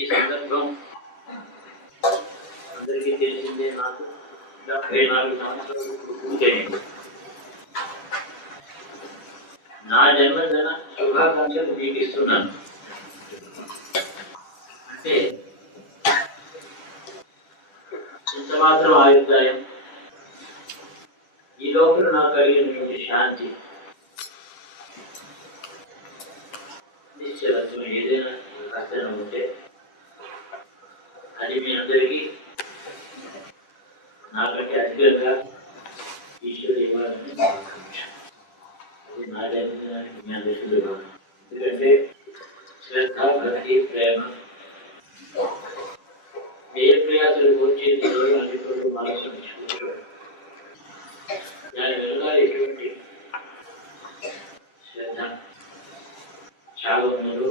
ఈ సందర్భం అందరికీ తెలిసిందే. నాకు 74 సంవత్సరాలు పూర్తయింది. నా జన్మదిన శుభాకాంక్షలు మీకు ఇస్తున్నాను. అంటే ఇంత మాత్రం ఆయుర్దాయం, ఈ లోపల నాకు కలిగినటువంటి శాంతి, నిశ్చలత్వం ఏదైనా కష్టం ఉంటే అది మీ అందరికీ నాకంటే అధికంగా ఈశ్వరుడు ఇవ్వాలని అది నా జన్మదినానికి మీ అందరికీ ఇవ్వాలి. ఎందుకంటే శ్రద్ధ, భక్తి, ప్రేమ ఏ ప్రయాసాలు వచ్చేది అన్నింటి మనసు ఉంచుకుంటాడు. దాని వెనుక ఎటువంటి శ్రద్ధ, త్యాగములు,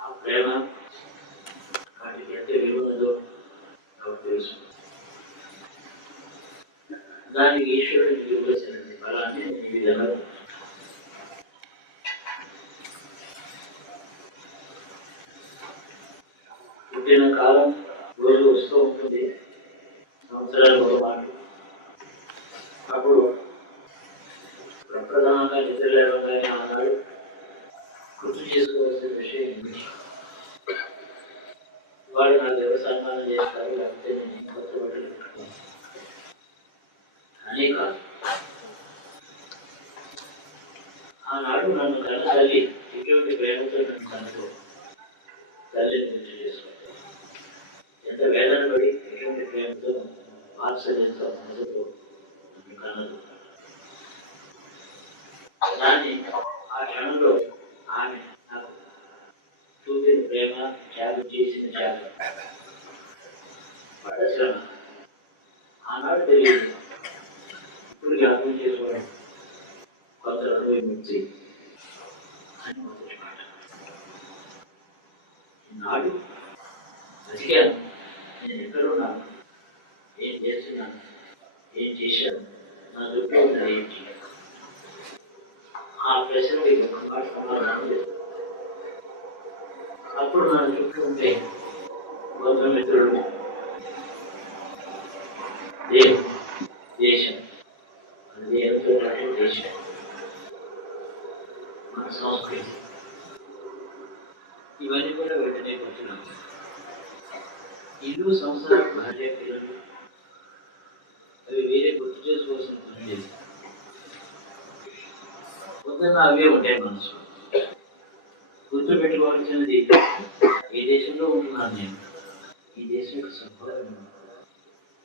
ఆ ప్రేమ వాటికి ఎంత విలువ ఉన్నదో నాకు తెలుసు. దానికి ఈశ్వరుడికి ఇవ్వవలసినది ఫలాన్ని ఈ విధంగా పుట్టిన కాలం రోజు వస్తూ ఉంటుంది, సంవత్సరాలు ఒక మాట. అప్పుడు ప్రప్రధానంగా నిద్రలేవగానే ఆనాడు గుర్తు చేసుకోవాల్సిన విషయం ఏంటి? వాడు నాకు ఎవరు సన్మానం చేస్తారు, లేకపోతే నేను కొత్త బట్టలు పెట్టుకున్నాను అనే కాదు. ఆనాడు నన్ను కన్న తల్లి ఇటువంటి ప్రేమతో నన్ను కనుకో తల్లిని గుర్తు చేసుకోవాలి. ఎంత వేదన పడి ఎటువంటి ప్రేమతో వాత్సల్యంతో మనసుతో నన్ను కన్నదు. కానీ ఆ క్షణంలో ఆమె నాకు చూపిన ప్రేమ, త్యాగం చేసిన త్యాగం, పడ్డ శ్రమ ఆనాడు తెలియదు. ఇప్పుడు జ్ఞాపకం చేసుకోవడం కొంత అనుభవించి అని మొదటి మాట. నాడు అడిగాను, నేను ఎక్కడున్నాను, ఏం చేస్తున్నాను, ఏం చేశాను, నా చుట్టూ ఉన్నది ఏంటి? ఆ ప్రశ్నకి ఒక మాట సమాధానం లేదు. అప్పుడు నా చుట్టూ ఉంటే బంధుమిత్రులు, దేశం, అది ఎంతో దేశం, మన సంస్కృతి, ఇవన్నీ కూడా వెంటనే గుర్తున్నాను. ఇల్లు, సంసారం, భార్య, పిల్లలు అవి వేరే గుర్తు చేసుకోవాల్సిన పని లేదు. పొద్దున్న అవే ఉంటాయి మనసు. గుర్తు పెట్టుకోవాల్సినది ఏ దేశంలో ఉంటున్నాను నేను, ఈ దేశం యొక్క సంపాదన,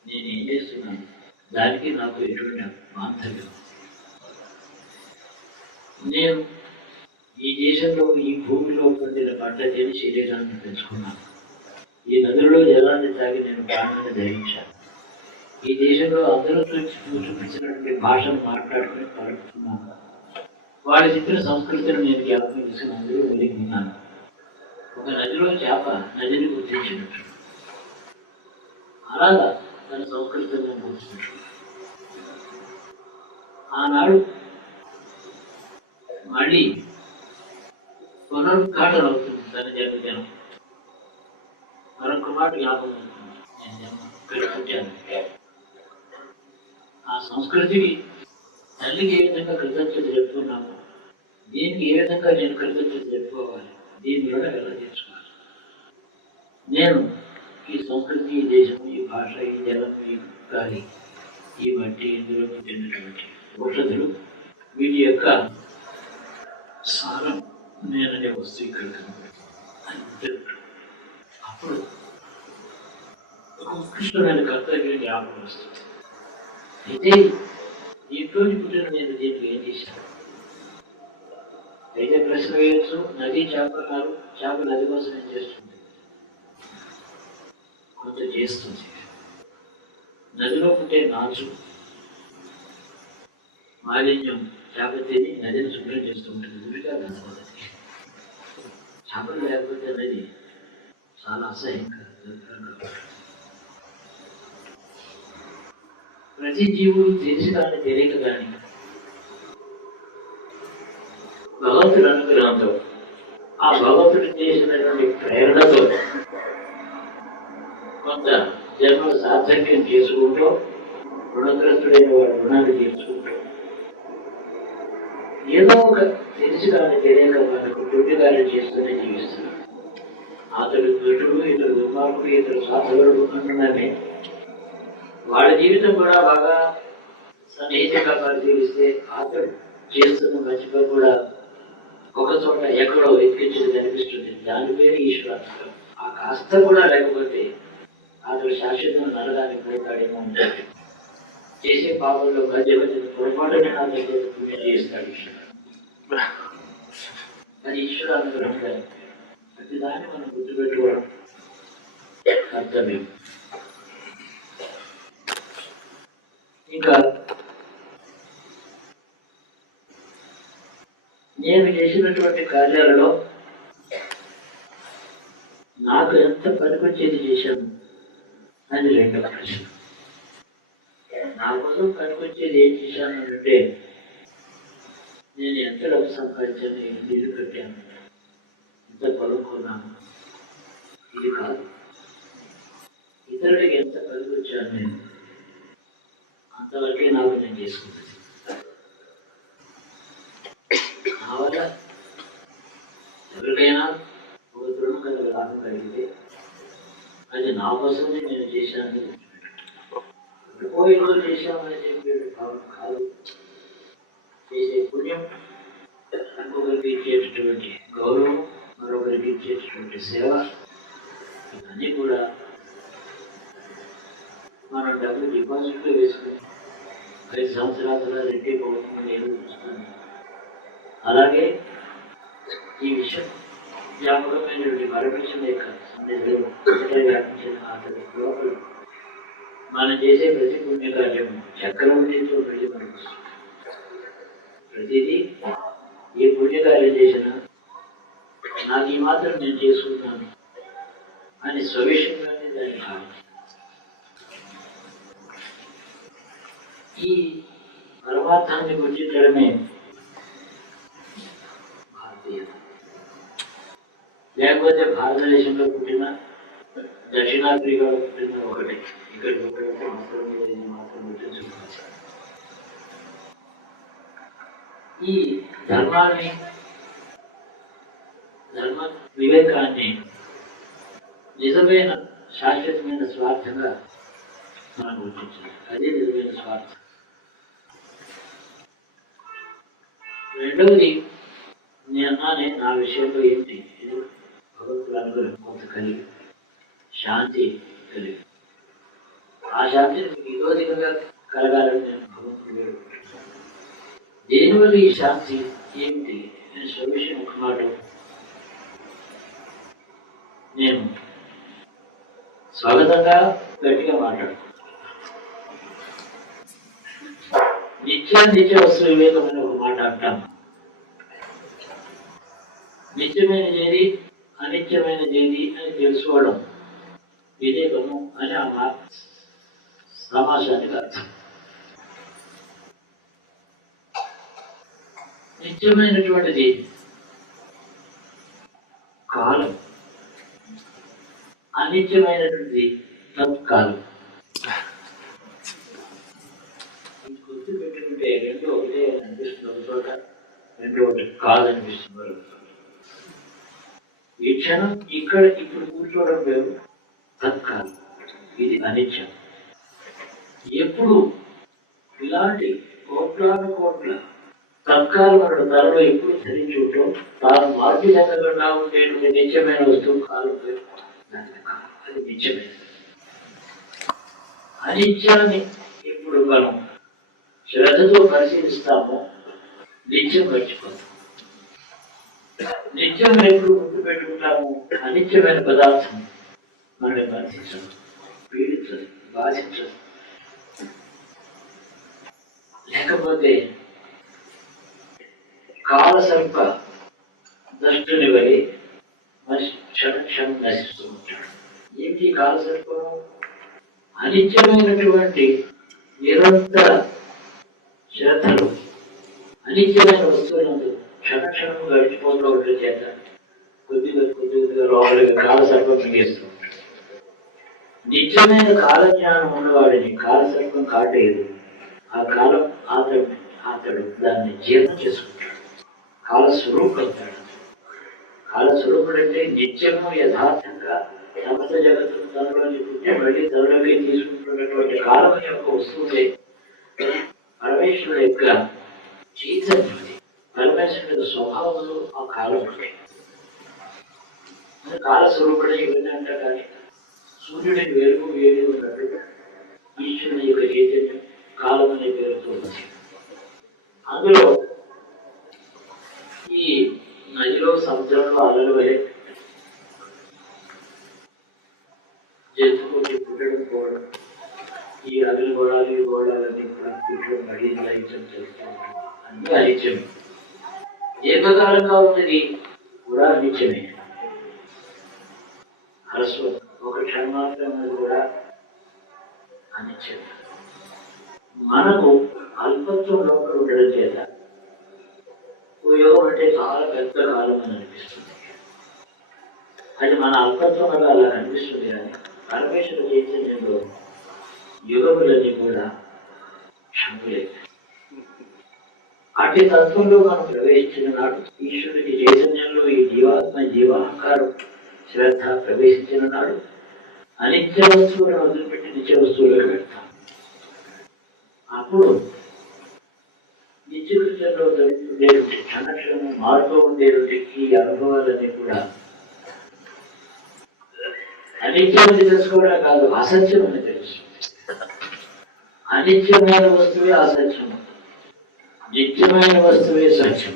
నేను ఏం చేస్తున్నాను, దానికి నాకు ఎటువంటి బాంధవ్యం. నేను ఈ దేశంలో, ఈ భూమిలో పొందిన పంట తిని శరీరాన్ని పెంచుకున్నాను. ఈ నదులలో జలాన్ని తాగి నేను ప్రాణాన్ని ధరించాను. ఈ దేశంలో అందరూ చూపించినటువంటి భాషను మాట్లాడుకుని పలుకుతున్నాను. వాడి చెప్పిన సంస్కృతిని నేను జ్ఞాపకం చేసిన అందరూ వెలిగి ఉన్నాను. ఒక నదిలో చేప నదిని గుర్తించినట్టు, అలాగా తన సంస్కృతిని నేను గుర్తించినట్టు. ఆనాడు మళ్ళీ పునరుద్ఘాటన అవుతుంది తన జన్మదినం. మరొక మాట జ్ఞాపకం అవుతుంది, నేను పుట్టాను. ఆ సంస్కృతికి, తల్లికి ఏ విధంగా కృతజ్ఞత చెప్పుకున్నాము, దీనికి ఏ విధంగా నేను కృతజ్ఞత చెప్పుకోవాలి, దీనివల్ల ఎలా చేసుకోవాలి. నేను ఈ సంస్కృతి, ఈ దేశం, ఈ భాష, ఈ జలం, ఈ గాలి, ఈ మట్టి, ఇందులో పుట్టినటువంటి ఔషధులు, వీటి యొక్క సారం నేననే వస్తువు ఇక్కడ కనబడుతుంది. అప్పుడు ఒక ఉత్కృష్టమైన కర్తవ్యం జ్ఞాపకం వస్తుంది. అయితే దీంట్లో పుట్టిన నేను దీంట్లో ఏం చేశాను? అయితే ప్రశ్న వేయచ్చు, నది చేప అన్నారు, చేప నది కోసం ఏం చేస్తుంది? కొంత చేస్తుంది. నదిలో పుట్టే నాచు, మాలిన్యం చేప తిని నదిని శుభ్రం చేస్తూ ఉంటుంది. ఊరిగా నడవదు. చేపలు లేకపోతే నది చాలా అసహ్యంగా ప్రతి జీవుడు తెలిసి కానీ తెలియక కానీ భగవంతుడి అనుగ్రహంతో ఆ భగవంతుడు చేసినటువంటి ప్రేరణతో కొంత జన్మలు సార్థక్యం చేసుకుంటూ రుణగ్రస్తుడైన వాడు రుణాన్ని తీర్చుకుంటూ ఏదో ఒక తెలిసి కానీ తెలియక మనకు దుడ్డిగారం చేస్తూనే జీవిస్తున్నాడు. అతడు దుడ్డు, ఇతడు దుర్మార్గుడు, ఇతడు స్వార్థపరుడు అంటున్నామే. వాళ్ళ జీవితం కూడా బాగా సన్నిహితంగా పరిశీలిస్తే అతడు చేస్తున్న మంచి పని కూడా ఒక చోట ఎక్కడో ఎత్తించింది కనిపిస్తుంది. దాని పేరు ఈశ్వరాత్మకం. ఆ కాస్త కూడా లేకపోతే అతడు శాశ్వతంగా నరకానికి పోతాడేమో ఉంటాడు. చేసే పాపంలో మధ్య మధ్య పొరపాటుని నా దగ్గర పుణ్యం చేస్తాడు ఈశ్వరుడు. అది ఈశ్వరానుగ్రహం కాదు. ప్రతి దాన్ని మనం గుర్తుపెట్టుకోవడం కర్తవ్యం. ఇంకా నేను చేసినటువంటి కార్యాలలో నాకు ఎంత పనికొచ్చేది చేశాను అని రెండవ ప్రశ్న. నా కోసం పనికొచ్చేది ఏం చేశాను అంటే, నేను ఎంత డబ్బు సంపాదించాను, ఎన్ని ఇల్లు కట్టాను, ఎంత పొలం కొన్నాను, ఇది కాదు. ఇతరుడికి ఎంత పనికొచ్చాను నేను, అంతవరకే నాకు నేను చేసుకుంటాను. నా వల్ల ఎవరికైనా ఒక తృణం కనుక లాభం కలిగితే అది నా కోసమే నేను చేశాను. పోయిలో చేశామని చెప్పేది కాదు. చేసే పుణ్యం, ఇంకొకరికి ఇచ్చేటటువంటి గౌరవం, మరొకరికి ఇచ్చేటటువంటి సేవ, ఇవన్నీ కూడా మనం డబ్బు డిపాజిట్లో వేసుకుని 5 సంవత్సరాల రెడ్డి పోతుందని ఏదో చూస్తాను. అలాగే ఈ విషయం జ్ఞాపకమైనటువంటి మరొకషన్ యొక్క సందేశంలో వ్యాపించిన అతడి లోపల మనం చేసే ప్రతి పుణ్యకార్యము చక్రవర్తితో వెళ్ళి మనకు ప్రతిదీ ఏ పుణ్యకార్యం చేసినా నాకు ఈ మాత్రం నేను చేసుకుంటాను అని స్వవిషయంగానే దాన్ని భావించాలి. ఈ పరమార్థాన్ని గుర్తించడమే భారతీయత. లేకపోతే భారతదేశంలో పుట్టిన, దక్షిణాఫ్రికాలో పుట్టిన ఒకటే. ఇక్కడ పుట్టడం మాత్రం గుర్తించుకోవాలి. ఈ ధర్మాన్ని, ధర్మ వివేకాన్ని నిజమైన శాశ్వతమైన స్వార్థంగా మనం గుర్తించాలి. అదే నిజమైన స్వార్థం. రెండవది నేనే నా విషయంలో ఏంటి, భగవంతుడు అనుగ్రహం కొంత కలిగి శాంతి కలిగి, ఆ శాంతిని మీకు ఇదోదికంగా కలగాలని నేను భగవంతుడు వేడుకుంటున్నాను. దేనివల్ల ఈ శాంతి ఏమిటి నేను స్వవిషయం ఒక మాట నేను స్వాగతంగా గట్టిగా మాట్లాడుతున్నాను. నిత్య వస్తు వివేకమైన ఒక మాట అంటాము. నిత్యమైనది ఏది, అనిత్యమైనది ఏది అని తెలుసుకోవడం వివేకము అని ఆ సమాసానికి అర్థం. నిత్యమైనటువంటిది కాలం, అనిత్యమైనటువంటిది తత్కాలం. గుర్తు పెట్టుకుంటే రెండు ఒకటే అనిపిస్తుంది ఒక చోట, రెండు ఒకటి కాదనిపిస్తుంది. ఈ క్షణం ఇక్కడ ఇప్పుడు కూర్చోవడం వేరు తత్కాలం, ఇది అనిత్యం. ఎప్పుడు ఇలాంటి కోట్ల తత్కాలమైన ధరలో ఎప్పుడు ధరించుంటూ తాను మార్పు చెందకుండా ఉండేటువంటి నిత్యమైన వస్తువు కాలం పేరు, అది నిత్యమైన. అనిత్యాన్ని ఇప్పుడు మనం శ్రద్ధతో పరిశీలిస్తామో నిత్యం మర్చిపోతాం. నిత్యం ఎప్పుడు గుర్తు పెట్టుకుంటాము, అనిత్యమైన పదార్థం మనల్ని బాధించదు, పీడించదు, బాధించదు. లేకపోతే కాలసర్ప దృష్టిని వలి మనిషి క్షణక్షణం నశిస్తూ ఉంటాడు. ఏంటి కాలసర్పం? అనిత్యమైనటువంటి నిరంతర శ్రద్ధలు, అనిత్యమైన వస్తువులందు క్షణక్షణం గడిచిపోతూ ఉండడం చేత కొద్దిగా లోపలికి కాలసర్పం మింగేస్తూ ఉంటాడు. నిజమైన కాలజ్ఞానం ఉన్నవాడిని కాలసర్పం కాటేయదు. ఆ కాలం అతడు దాన్ని జీర్ణం చేసుకుంటాడు. కాలస్వరూపుడు అవుతాడు. కాలస్వరూపుడు అంటే నిత్యము యథార్థంగా సమస్త జగత్తు తనలోని పుట్టి మళ్ళీ తనలోకి తీసుకుంటున్నటువంటి కాలం యొక్క వస్తువులే పరమేశ్వరుడు యొక్క చైతన్యం. పరమేశ్వరుడు స్వభావంలో ఆ కాలం ఉంటాయి. కాలస్వరూపుడు ఇవన్నీ అంట కానీ సూర్యుడికి వెలుగు వేడి ఉన్నట్టు ఈశ్వరుని యొక్క చైతన్యం కాలం అనే పేరుతో ఉంది. అందులో ఈ నదిలో సముద్రంలో అలలు వలె జంతువుకి పుట్టడం పోవడం, ఈ అగలి గోళాలు ఈ గోళాలన్నీ కూడా పుట్టడం మళ్ళీ అహిత్యం చేస్తూ ఉంటుంది. అన్నీ అహిత్యమే. దీర్ఘకాలంగా ఉన్నది కూడా అనిత్యమే. హ్రస్వం ఒక క్షణం మాత్రం ఉన్నది కూడా అనిత్యమే. మనకు అల్పత్వం లోపల ఉండడం చేత యోగం అంటే చాలా పెద్ద కాలం అని అనిపిస్తుంది. అది మన అల్పత్వం వల్ల అలా కనిపిస్తుంది. కానీ పరమేశ్వర చైతన్యంలో యుగములన్నీ కూడా క్షణములే. అట్టి తత్వంలో మనం ప్రవేశించిన నాడు ఈశ్వరుడి చైతన్యంలో ఈ జీవాహంకారం శ్రద్ధ ప్రవేశించిన నాడు అనిత్య వస్తువులను వదిలిపెట్టి నిత్య వస్తువులకు పెడతాం. అప్పుడు నిత్యకృత్యంలో జరుగుతుండేటువంటి క్షణక్షణం మారుతూ ఉండేటువంటి ఈ అనుభవాలన్నీ కూడా అనిత్యమని తెలుసుకోవడం కాదు, అసత్యం అని తెలుస్తుంది. అనిత్యమైన వస్తువే అసత్యము, నిత్యమైన వస్తువే సత్యం.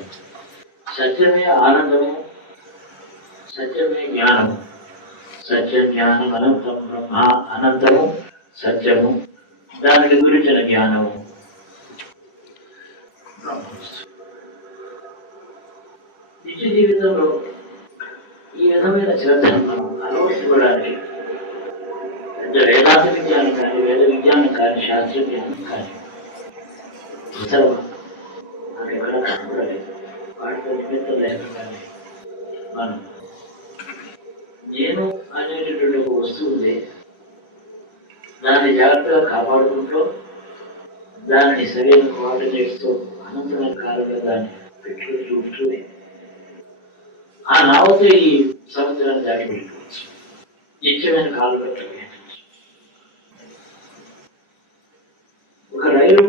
సత్యమే ఆనందము, సత్యమే జ్ఞానము. సత్య జ్ఞానం అనంతం బ్రహ్మ, అనంతము సత్యము, దానికి గురించిన జ్ఞానము నిత్య జీవితంలో ఈ విధమైన శ్రద్ధను మనం అలవర్చుకోవడానికి పెద్ద వేదాంత విజ్ఞానం కానీ, వేద విజ్ఞానం కానీ, శాస్త్ర జ్ఞానం కానీ అవసరమా నాకు ఎక్కడ కనపడలేదు. వాటితో నిమిత్త లేకుండానే మనం నేను అనేటటువంటి ఒక వస్తువు ఉంది, దాన్ని జాగ్రత్తగా కాపాడుకుంటూ దానిని సరైన కోఆర్డినేట్స్తో అనంతమైన కాలంలో దాన్ని పెట్టుకుని చూపుతూనే ఆ నావతో ఈ సముద్రాన్ని దాటి పెట్టుకోవచ్చు. నిత్యమైన కాలు పెట్టవచ్చు. ఒక రైలు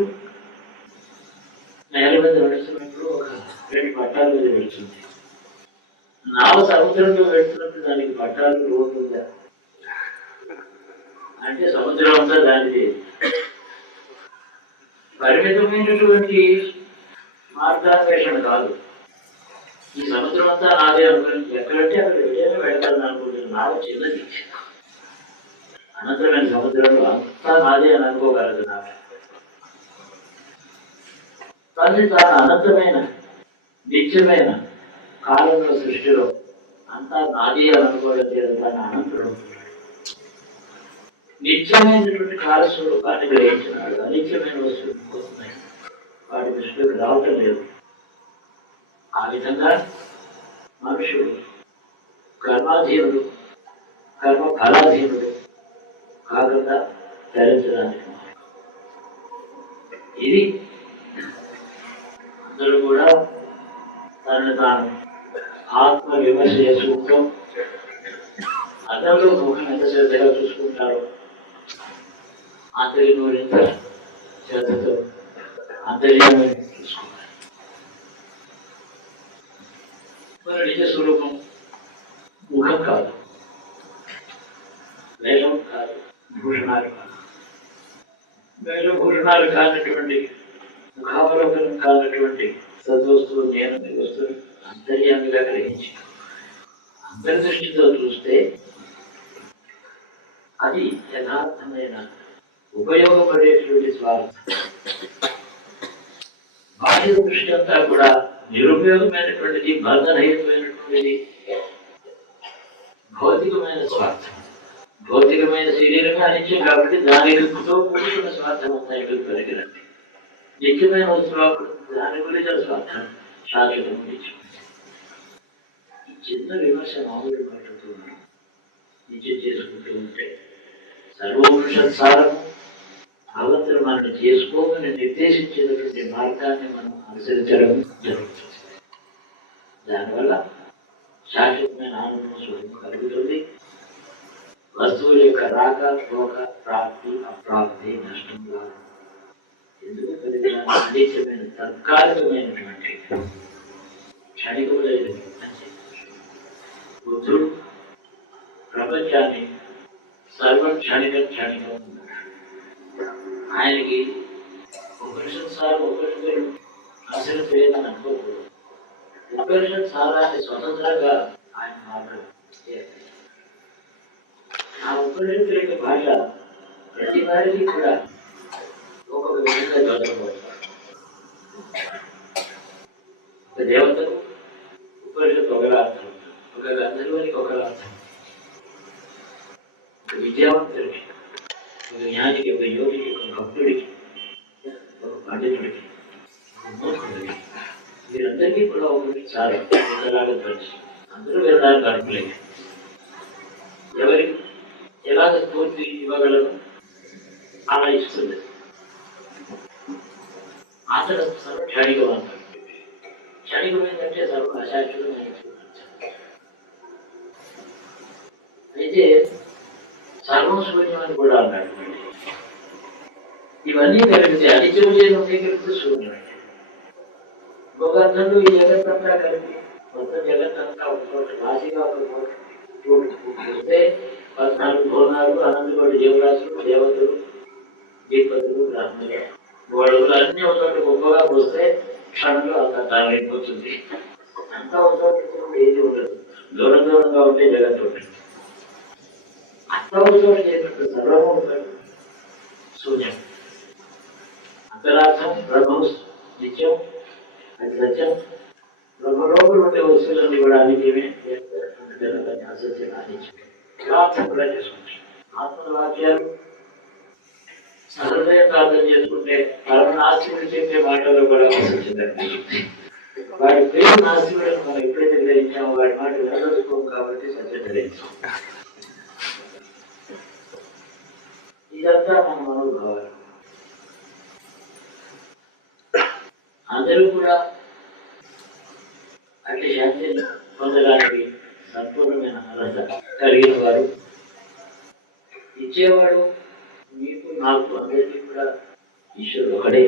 నేల మీద నడుస్తున్నప్పుడు ఒక 2 పట్టాల మీద వెళ్తుంది. నావ సముద్రంలో వెళ్తున్నప్పుడు దానికి పట్టాలు రోడ్డు ఉందా అంటే సముద్రం అంతా దానిది. పరిమితమైనటువంటి మార్గాన్వేషణ కాదు. ఈ సముద్రం అంతా నాదే అనుకుని ఎక్కడంటే అక్కడ ఏదైనా వెళ్తాను అనుకుంటున్నాను. నావ చిన్నది, అనంతమైన సముద్రంలో అంతా నాదే అని అనుకోగలదు. నావ కానీ తాను అనంతమైన నిత్యమైన కాలంలో సృష్టిలో అంతా నాదే అని అనుకోవడం లేదు. తాను అనంతుడు నిత్యమైనటువంటి కాలస్వరూపాన్ని గ్రహించినాడు. అనిత్యమైన వస్తువులు పోతున్నాయి, వాటి దృష్టిలోకి రావటం లేదు. ఆ విధంగా మనుషుడు కర్మాధీనుడు, కర్మ ఫలాధీనుడు కాకుండా ధరించడానికి ఇది అందరూ కూడా తనను తాను ఆత్మ విమర్శ చేసుకుంటూ అతనిలో ముఖం ఎంత శ్రద్ధగా చూసుకుంటారో అంతరి నూరింత శ్రద్ధతో అంతర్యాన్ని చూసుకుంటారు. మన నిజ స్వరూపం ముఖం కాదు, వేషం కాదు, భూషణాలు కాదు. వేషభూషణాలు కానటువంటి, ముఖావలోకనం కానటువంటి సద్వస్తువు నేను మీ వస్తువుని అంతర్యామిగా గ్రహించి అంతర్దృష్టితో చూస్తే అది యథార్థమైన ఉపయోగపడేటువంటి స్వార్థం. బాహ్య దృష్టి అంతా కూడా నిరుపయోగమైనటువంటిది, బంధరహితమైనటువంటిది భౌతికమైన స్వార్థం. భౌతికమైన శరీరమే అనిత్యం కాబట్టి దానితో కూడుకున్న స్వార్థం అంతా ఎందుకు పెరిగినండి. నిత్యమైన వస్తువు దాని గురించి స్వార్థం శాశ్వతం నిత్యం. చిన్న విమర్శ మామూలు మాట్లాడుతూ ఉన్నాం. నిత్యం చేసుకుంటూ ఉంటే సర్వోపనిషత్సారము భగవంతుడు మనల్ని చేసుకోమని నిర్దేశించేటటువంటి మార్గాన్ని మనం అనుసరించడం జరుగుతుంది. దానివల్ల శాశ్వతమైన ఆనందం సుఖం కలుగుతుంది. వస్తువుల యొక్క రాక పోక ప్రాప్తి అప్రాప్తి నష్టం కాదు. ఎందుకు అనిత్యమైన తాత్కాలికమైనటువంటి క్షణికములైనటువంటి బుద్ధుడు ప్రపంచాన్ని సర్వం క్షణికం ఆయనకి ఉపనిషత్ సారం ఉపనిషత్తులు అనుసరించలేదని అనుకోకూడదు. ఉపనిషత్ సారాన్ని స్వతంత్రంగా ఆయన మాట్లాడు. ఆ ఉపనిషత్తుల యొక్క భాష ప్రతి వారికి కూడా ఒక్కొక్క విధంగా చదవబడతారు. ఒక దేవతకు ఉపనిషత్తు ఒకలా అర్థం, ఒక గంధర్వునికి ఒకలా అర్థం, ఒక విద్యావంతుడికి, ఒక జ్ఞానికి, ఒక యోగికి, ఒక భక్తుడికి, ఒక పండితుడికి, ఒక మూర్ఖుడికి, వీరందరికీ కూడా ఒకటి చాలా విధాలుగా తెలుసు. అందరూ విధాలు గడపలేదు. ఎవరికి ఎలాగ స్ఫూర్తి ఇవ్వగలరు అలా ఇస్తుంది. అతను సర్వ క్షణికం అంటారు. క్షణికమైందంటే సర్వ అశాశ్వతమైన. అయితే సర్వం శూన్యం అని కూడా అన్నాడు. ఇవన్నీ కలిగితే అనిత్యం చేయడం కలిగితే శూన్యం. ఇంకొక అర్థంలో ఈ జగత్తంతా కలిపి మొత్తం జగత్తంతా ఒక రాశిగా చూస్తే 14 భవనాలు, అనంతకోటి జీవరాశులు, దేవతలు, దీపతులు, బ్రాహ్మణులు, గోడలు అన్ని ఒకటి గొప్పగా పోస్తే క్షణంలో అంత తారైపోతుంది. అంతా ఒకటి ఏది ఉండదు. దూరంగా ఉంటే జగత్తు ఉంటుంది. అంతవరకు చేసినట్టు సర్వము ఉంటాడు శూన్యం. అంతరార్థం బ్రహ్మ నిత్యం, అది సత్యం. బ్రహ్మలోపల ఉండే వస్తువులను కూడా అనిత్యమే, అసత్యం అనిత్యం. ప్రార్థన కూడా చేసుకుంటాం. ఆత్మవాక్యాలు సహృదయంగా అర్థం చేసుకుంటే పరమ నాస్తికుడు చెప్పే మాటల్లో కూడా అసత్యం. వాడి పేరు నాస్తికుడు మనం ఎప్పుడైతే గ్రహించామో వాడి మాట వినదలుచుకోము కాబట్టి సత్యం గ్రహించాం. ఇదంతా మన మనోభావాలు. అందరూ కూడా అట్టి శాంతిని పొందడానికి సంపూర్ణమైన అర్హత కలిగిన వారు. ఇచ్చేవాడు మీకు, నాకు, అందరికీ కూడా ఈశ్వరుడు ఒకడే.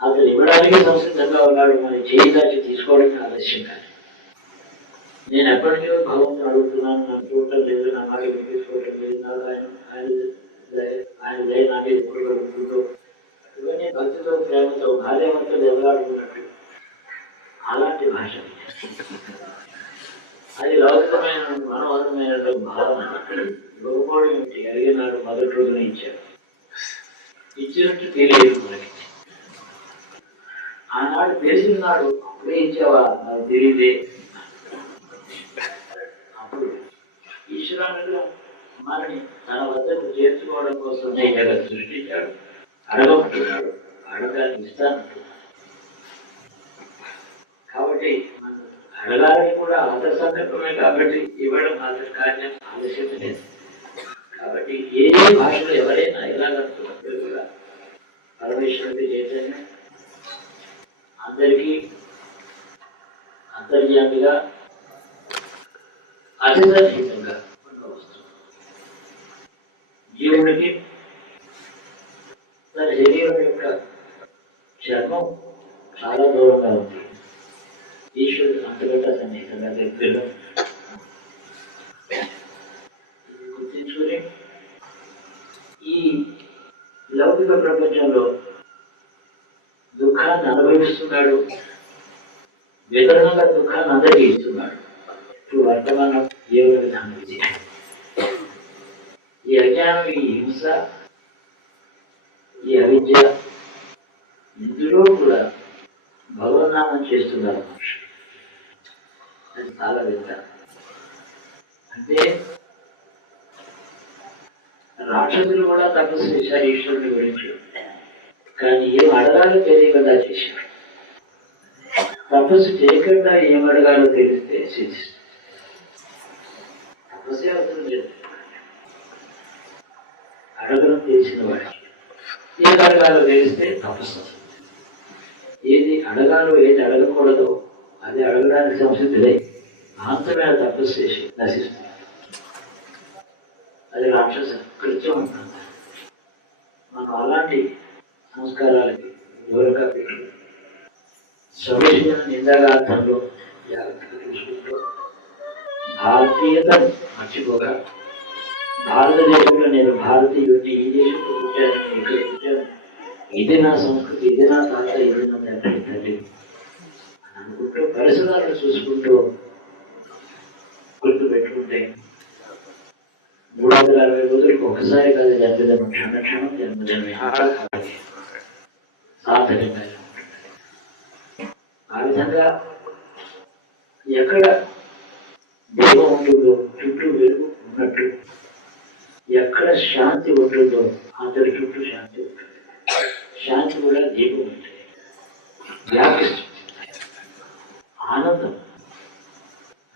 అతను ఇవ్వడానికి సంసిద్ధంగా ఉన్నాడు. మనం చేయి దాచి తీసుకోవడానికి ఆలస్యం కాదు. నేను ఎప్పటికీ భగవంతుని అడుగుతున్నాను, నన్ను చూడటం లేదు, నా మాట వినిపించుకోవటం లేదు, నాకు ఆయన దయ నా మీద ఎప్పుడు కలుగుతుందో, ఇవన్నీ భక్తితో ప్రేమతో భార్యాభర్తలు ఎవరాడుకున్నట్టు అలాంటి భాష. అది లౌకికమైన మనోహరమైన భావన. గొప్పవాడు ఏమిటి? అడిగినాడు, మొదటి రోజున ఇచ్చాడు. ఇచ్చినట్టు తెలియదు మనకి. ఆనాడు తెలిసినాడు, అప్పుడే ఇచ్చావా? నాకు తెలియదే. అప్పుడు ఈశ్వరుడు మనని తన వద్దకు చేర్చుకోవడం కోసం జగత్ సృష్టించాడు. అడగమంటున్నాడు, అడగాలి, ఇస్తానంటున్నాడు. కాబట్టి మనం అడగాలని కూడా అతని సందర్భమే కాబట్టి ఇవ్వడం అతని కార్యం ఆలస్యం లేదు. కాబట్టి ఏ భాషలో ఎవరైనా ఎలాగనుకున్నప్పుడు కూడా పరమేశ్వరుడి చైతన్యం అందరికీ అంతర్యామిగా అతిరహితంగా వస్తుంది. జీవుడికి తన శరీరం యొక్క చర్మం చాలా దూరంగా ఉంది. ఈశ్వరుడు అంతకంటే సన్నిహితంగా దగ్గరలో గుర్తించుకుని ఈ లౌకిక ప్రపంచంలో దుఃఖాన్ని అనుభవిస్తున్నాడు. వితరణగా దుఃఖాన్ని అందరికీ ఇస్తున్నాడు. ఇప్పుడు వర్తమాన జీవన విధానం ఇది. ఈ అజ్ఞానం, ఈ హింస, ఈ అవిద్య, ఇందులో కూడా భగవన్నామం చేస్తున్నారు మనుషులు. అది చాలా వింత. అంటే రాక్షసులు కూడా తపస్సు చేశారు ఈశ్వరుని గురించి, కానీ ఏం అడగాలో తెలియకుండా చేశారు. తపస్సు చేయకుండా ఏం అడగాలో తెలిస్తే సిద్ధిస్తుంది. తపస్సే అవసరం లేదు, అడగడం తెలిసిన వాడికి ఏది అడగాలో తెలిస్తే తపస్సు. ఏది అడగాలో ఏది అడగకూడదో అది అడగడానికి సంసిద్ధులై అంతమైన తపస్సు చేసి నశిస్తుంది. అది రాక్షస కృత్యం అంటారు. మనం అలాంటి సంస్కారాలకి దూరంగా పెట్టి స్వదేశీయ నిందాగార్థంలో జాగ్రత్తగా చూసుకుంటూ భారతీయతను మర్చిపోక భారతదేశంలో నేను భారతీయుడిని, ఈ దేశంలో పుట్టాను, ఇక్కడ పుట్టాను, ఇది నా సంస్కృతి, ఇది నా తాత, ఇది నా తల్లి అనుకుంటూ పరిసరాలను చూసుకుంటూ గుర్తు పెట్టుకుంటే 360 రోజులకు ఒకసారి కాదు జన్మదినం, క్షణ క్షణం జన్మదినమే సార్థకంగా ఉంటుంది. ఆ విధంగా ఎక్కడ దైవం ఉంటుందో చుట్టూ వెలుగు ఉన్నట్టు, ఎక్కడ శాంతి ఉంటుందో అతడి చుట్టూ శాంతి ఉంటుంది. శాంతి కూడా దీపం ఉంటుంది, వ్యాపిస్తుంది. ఆనందం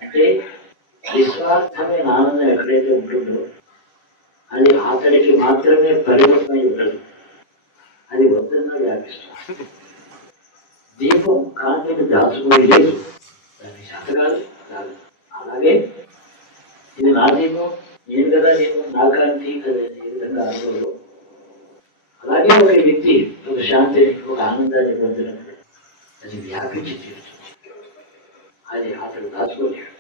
అంటే నిస్వార్థమైన ఆనందం ఎక్కడైతే ఉంటుందో అది అతడికి మాత్రమే పరిమితమై ఉండదు, అది వద్దన్నా వ్యాపిస్తుంది. దీపం కాంతిని దాచుకుని లేదు, దాన్ని శాతకాలు కాదు. అలాగే ఇది నా దీపం, నేను కదా దీపం, నా కాంతి కదా, ఏ విధంగా అనుభవం. అలాగే ఒక వ్యక్తి ఒక శాంతిని, ఒక ఆనందాన్ని పొందినప్పుడు అది వ్యాపించి తీరుతుంది, అది అతడు దాచుకోలేడు.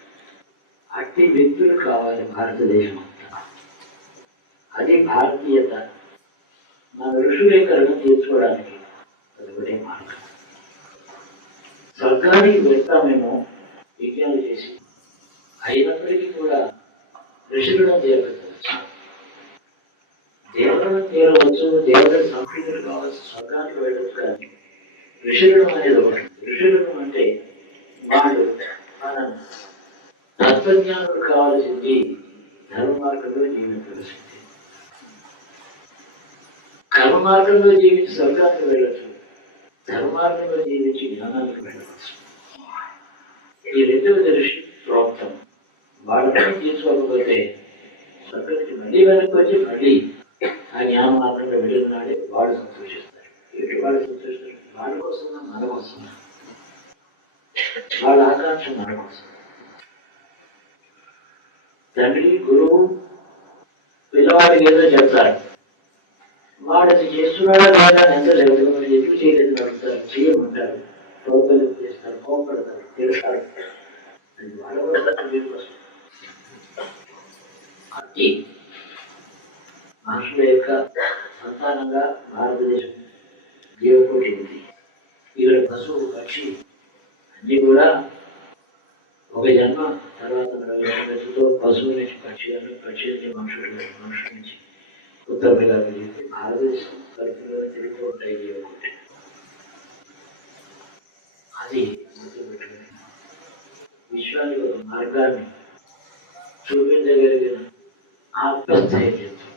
అట్టి వ్యక్తులు కావాలి భారతదేశం అంతా. అది భారతీయత. మన ఋషులేఖలను తీర్చుకోవడానికి అది ఒకటే మార్గం. స్వర్గానికి వెళ్తామేమో యజ్ఞాలు చేసి, అయినప్పటికీ కూడా ఋషులను చేరవచ్చు, దేవతలను చేరవచ్చు, దేవతల సంప్రీతులు కావచ్చు, స్వర్గానికి వెళ్ళవచ్చు. కానీ ఋషులను అనేది ఒకటి. ఋషులను అంటే వాళ్ళు మనం తత్వజ్ఞానులు కావాల్సింది ధర్మ మార్గంలో జీవించవలసింది. కర్మ మార్గంలో జీవించి స్వర్గానికి వెళ్ళచ్చు, ధర్మ మార్గంలో జీవించి జ్ఞానానికి వెళ్ళవచ్చు. ఈ రెండవది ఋషి ప్రోక్తం. వాళ్ళని తీసుకోకపోతే స్వర్గానికి మళ్ళీ వెనక్కి వచ్చి మళ్ళీ ఆ జ్ఞాన మార్గంలో వెళ్ళినాడే వాడు సంతోషిస్తారు. ఎటు వాడు సంతోషిస్తారు? వాళ్ళ కోసం, మన కోసం, వాళ్ళ ఆకాంక్ష మన కోసం. తండ్రి గురువు పిల్లవాడికి ఏదో చెప్తారు, వాడు అది చేస్తున్నాడా లేదా ఎంత జరుగుతుంది, మరి ఎందుకు చేయలేదు అడుగుతారు, చేయమంటారు, ప్రోత్సహితం చేస్తారు, కోపడతారు, తిడతారు. అది వాళ్ళ కోసం. అది మనుషుల యొక్క సంతానంగా భారతదేశం జీవకోటి ఉంది. ఇక్కడ పశువు, పక్షి అన్నీ కూడా ఒక జన్మ తర్వాత జన్మతో పశువు నుంచి పక్షి, పక్షి నుంచి మనుషులు, మనుషుల నుంచి ఉత్తరంగా పెరిగితే భారతదేశం కలుపులో తిరుగుతూ ఉంటాయి జీవకోటి. అది గుర్తుపెట్టుకుని విశ్వానికి ఒక మార్గాన్ని చూపించగలిగిన ఆత్మస్థైర్యంతో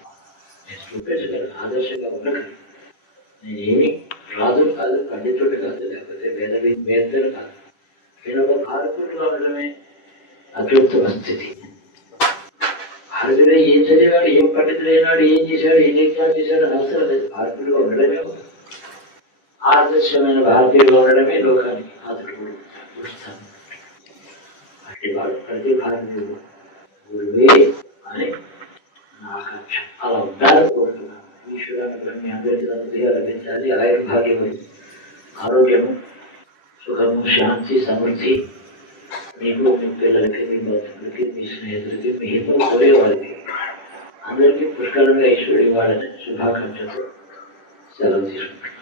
నేను చూపించగలను, ఆదర్శంగా ఉండగలను. నేనేమి రాజులు కాదు, పండితుడు కాదు, లేకపోతే వేదలు కాదు. నేను ఒక భారతీయుడుగా ఉండడమే అత్యుత్తమ స్థితి. భారతీయుడే ఏం చదివాడు, ఏం పండితుడైనాడు, ఏం చేశాడు, ఏం యజ్ఞాలు చేశాడు అవసరం లేదు. భారతీయుడుగా ఉండడమే ఆదర్శమైన భారతీయుడుగా ఉండడమే లోకానికి ఆదర్శుడు చూస్తాను. అట్టి వాడు ప్రతి భారతీయుడు గురువే అని నా ఆకాంక్ష. అలా ఉండాలని కోరుతున్నాను. ఈశ్వరాన్ని మీ అందరికీ సమృద్ధిగా లభించాలి. ఆయుర్భాగ్యము, ఆరోగ్యము, సుఖము, శాంతి, సమృద్ధి మీకు, మీ పిల్లలకి, మీ బంధువులకి, మీ స్నేహితులకి, మీ హితం కోరేవాళ్ళకి అందరికీ పుష్కలంగా ఈశ్వరుడు ఇవ్వాలని శుభాకాంక్షతో సెలవు తీసుకుంటున్నాను.